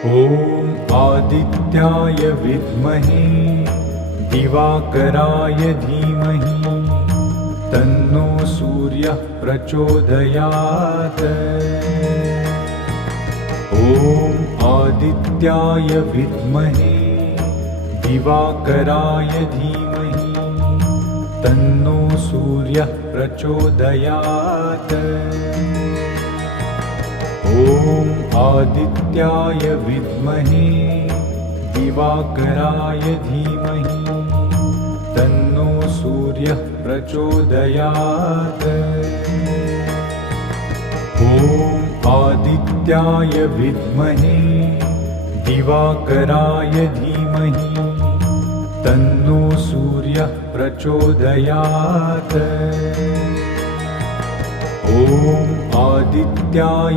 ॐ आदित्याय विद्महे दिवाकराय धीमहि तन्नो सूर्यः प्रचोदयात्। ॐ आदित्याय विद्महे दिवाकराय धीमहि तन्नो सूर्यः प्रचोदयात्। ॐ आदित्याय विद्महे दिवाकराय धीमहि तन्नो सूर्यः प्रचोदयात्। ॐ आदित्याय विद्महे दिवाकराय धीमहि तन्नो सूर्यः प्रचोदयात्। ॐ आदित्याय